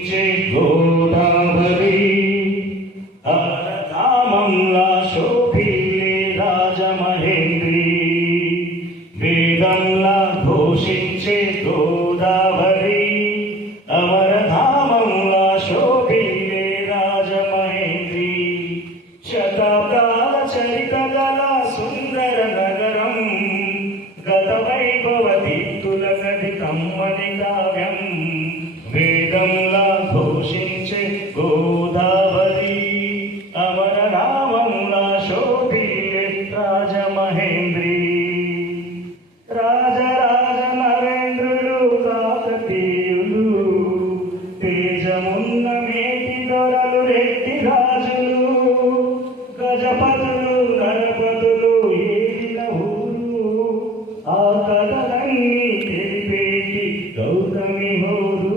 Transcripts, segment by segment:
గోదావరి నామంలా శోభిల్లే రాజమహేంద్రి వేదంలా ఘోషించే గోదావరి అమరధామంలా శోభిల్లే రాజమహేంద్రి శతాబ్దాల చరిత గల సుందర నగరం గత వైభవ దీప్తుల గది కమ్మని కావ్యం వేదంలా ఘోషించే గోదావరి అమర నామంలా శోభిల్లే రాజమహేంద్రి రాజరాజ నరేంద్రులు కాకతీయులు తేజమున్న మేటి దొరలు రెడ్డి రాజులు గజపతులు నరపతులు ఏలిన ఊరు ఆ కథలన్నీ తెలిపేటి గౌతమి హోరు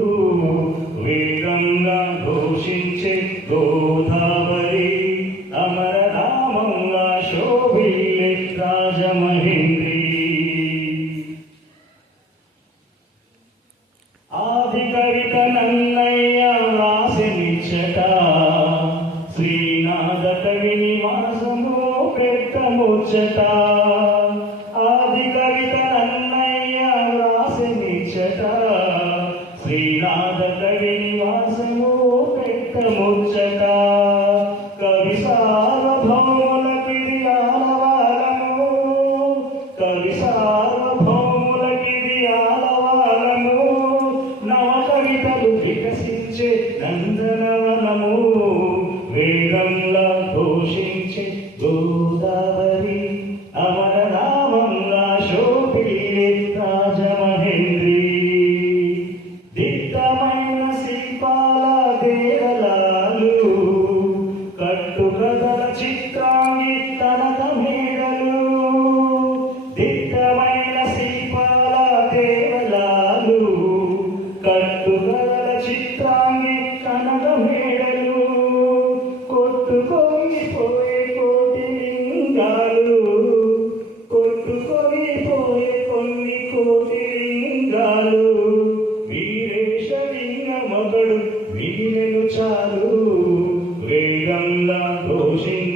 వేదంగా ఘోషించే గోదావరి అమర నామంగా శోభిల్లే రాజమహేంద్రి ఆది కవిత నన్నయ్య రాసినిచ్చట శ్రీనాథ కవి నివాసము పెద్ద ముచ్చట ఆది కవిత నన్నయ్య రాసినిచ్చట శ్రీనాథ కవి నివాసము పెద్ద ముచ్చట కవి సార్వభౌములకిది ఆలవాలము కవి సార్వభౌములకిది ఆలవాలము నవ కవితలు వికసించే నందనవనము వేదంలా ఘోషించే గోదావరి అమర నామంలా శోభిల్లే రాజమహేంద్రి దిట్టమైన శిల్పాల దేవలాలు కట్టుకథల చిత్రాంగి తనక మేడలు దిట్టమైన శిల్పాల దేవలాలు కట్టుకథల చిత్రాంగి కనక మేడలు కొట్టుకొని పోయే కోటి లింగాలు కొట్టుకొని పోయే కొన్ని కోటి లింగాలు వీరేశ లింగ మగడు వీరెను చాలు వేదంలా ఘోషించే